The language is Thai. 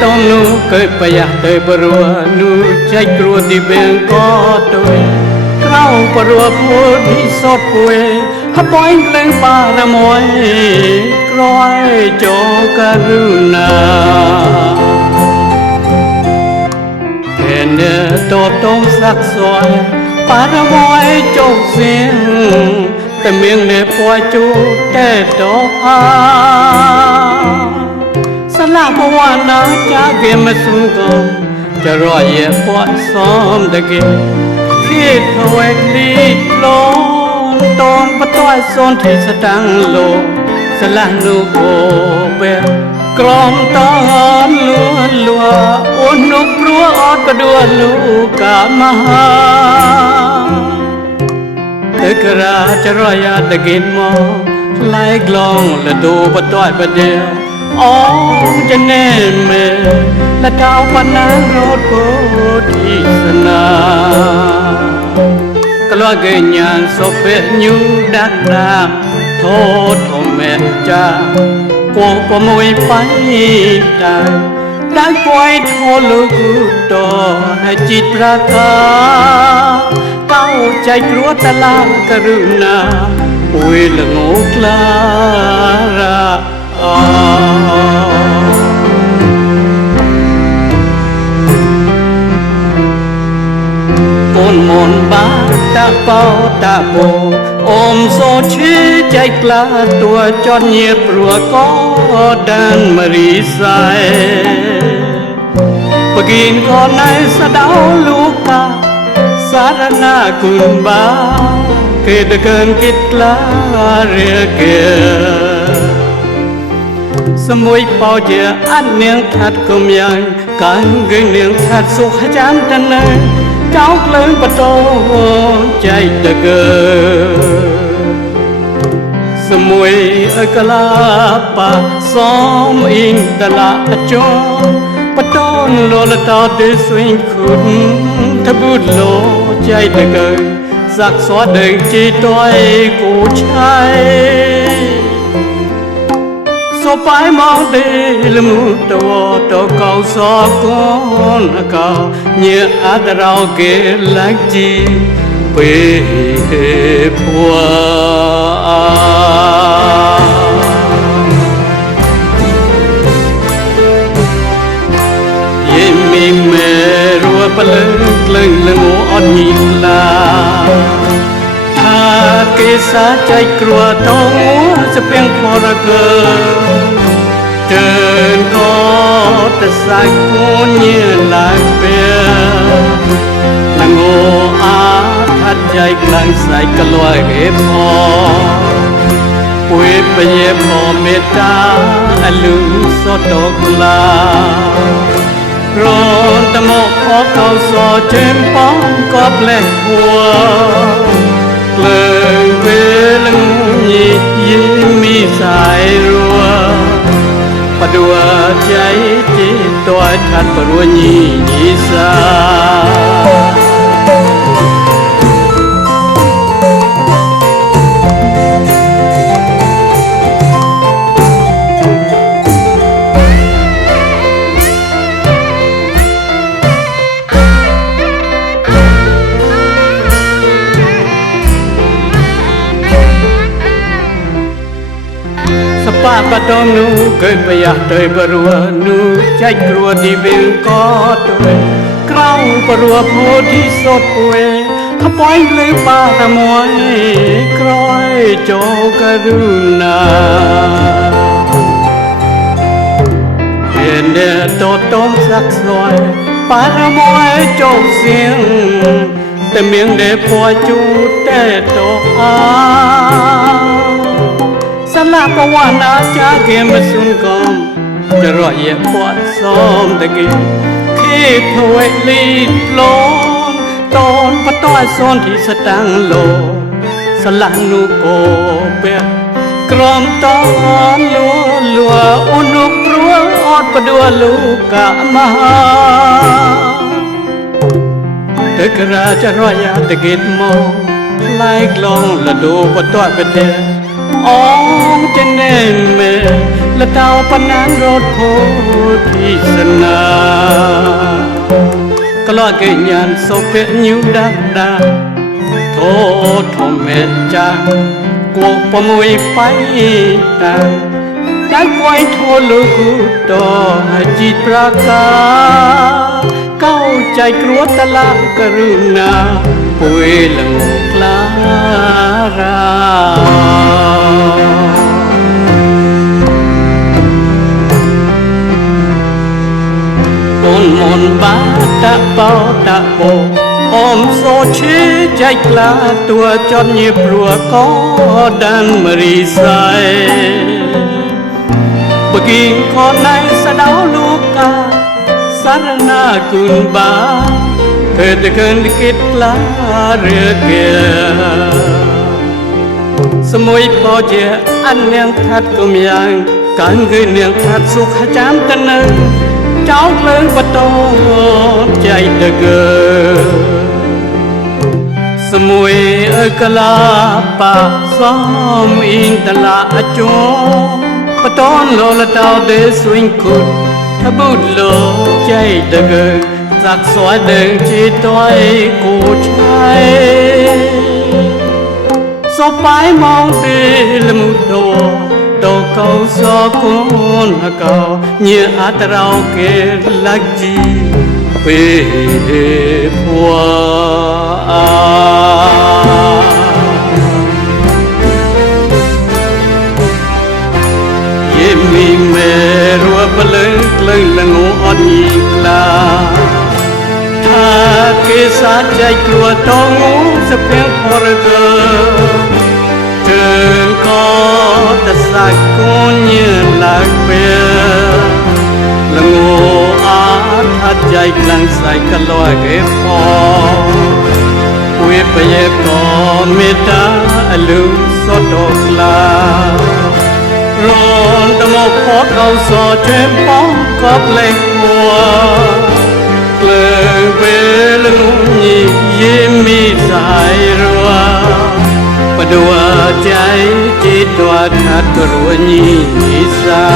tông nu cười bày tới bờ nu chạy cua đi bên có tôi rau bờ bùa đi sót quê hấp bói lên ba ra môi coi cho karuna hẹn to tông sắc xoay ba ra môi cho riêngแต่เมียงเล็บปวยจูแต่ดอกอาสลาบวานาจากเกมสุนกงจะรอยเย็บปวดซ้อมตะเกียบคิดเขาไว้ลีลงตอนปะต้อยโซนที่สตังโลสลานูโกเบกรอมตอนลัวลัวอุ่นนุกรัวอดกระดัวลูกามาเอกราจะรอยาตะกินมองไล่กลองและดูปะต้อยประเดียวอ๋อจะแน่เมและดาวปนังรถโกที่สนากลัวเกยญานสเปญูดักดาโทษทมแม่จ้าโกปมวยไปได้ได้ปล่อยโทลูกต่อให้จิตประกาเก้าใจกลัวตะลากรุณาป่วยละโงกลาระปนมนบาตาเป้าตาโบอมโซชื่อใจกล้าตัวจอดเงียบรัวก็ดันมารีใสปกินก่อนในสะดาวลูกกาสารนาคุณบาเกิดเกินกิดลาเรียเกสมุยเป่าเจออันเนียงทัดกุมยังกันเกยเนียงทัดสุขจามตันเนเจ้าเลื่อนประตูใจตะเกอสมุยกลาปะซ้อมอิงตะละจงปะต้นโลละตอดสวิงขุนทะบุดโลใจตะเกยสักสวดเดินจีต้อยกูชัยสบายมองดีละมุตัวตัวเก่าสอกคนเก่าเนื้ออาตเราเกลักจีเปพัวมีเมรัวปลึงกลึงละงูอ่อนยิงลาถ้าเกษาใจกลัวต้องหัวจะเพียงพอระเกินเดินก็แต่สายคูนเยื่อลายเปียละงูอาทัดใจกลางสายกลอยเก็บพอป่วยไปเย็บพอเมตตาลุงสดดอกลาร้อนตะโมกขอเขาสอเจมป้องก็แปลกหัวเกลื่อนเวลงยิ้มมีสายรัวปะดัวใจจิตตัวทัดปะรัวยี่สาป้าปะตองนูเกิดไปอยากเตยบรัวนูใจกลัวดีเบงก็ตัวกล้าวบรัวโพที่สดป่วยถ้าปล่อยเลยป้าตะมวยกร้อยโจกรุณาเห็นเดโตต้มสักสวยป้าตะมวยโจกเสียงแต่เมียงเดพอจูแต่โตอาสลาปวานาจากเกมสุนกอมจะรอยเย็บปวดซ้อมตะกี้คิดถวยลีดลงตอนปะต้อยโซนที่สตังโลสลานูโกเปียกรอมตอนลัวลัวอุนุกรัวอดประดัวลูกะมาเตกราจะรอยาตะกิดมองไล่กลองละดูปะต้อยประเดียอ๋อจะแน่เม และเต่าปนานรถโพธิสนาก็ลอเกยานโซเปนิวดักดาโททอมเมจ่ากวกปมวยไปตาได้ไว้โทลูกุตอจิตปรากาเก้าใจกลัวตะลากรุณาป่วยละงกลาราบนมนบาตะเปาตะโปอมโซชีใจกล้าตัวจนเงียบรัวก็ดันมรีใสบกิงขอในสะดาวลูกกาสารนากุนบาเธอจะเกินคิดลาเรือเกียสมุยพอเจอันเนียงทัดกุมยังการเงินเนียงทัดสุขจามกันนึงเจ้าเลื่อนประตูใจตะเกอสมุยกลาปาซ้อมอิงตลาจงปะตอนโลละดาวเดสวิงคุดทะบุดโลใจตะเกอสักสวยเดินจีต้อยกูใช้สบายมองตีละมุดโดโตเขาสอคนเขาเนียอัตเราเกลักจีเปพัวยิ่งมีเมรัวเปลือกเลยละงูอ่อนยิงลาถ้าเกษาใจกลัวต้องงูสเปียงพอระเกอเดินก็ตะสักกุญยหลักเปียละงูอาทัดใจกลางใส่กะลอยเก็บพอเวปเยก็เมตตาอลุสดดอกลาร้อนตะโมกพอดเอาสอเจ็บป้องกอบเล็กหัวเกลือเวลงูยิ้มมีสายรัวปดัวใจจิตตัวทัดกรัวนีสา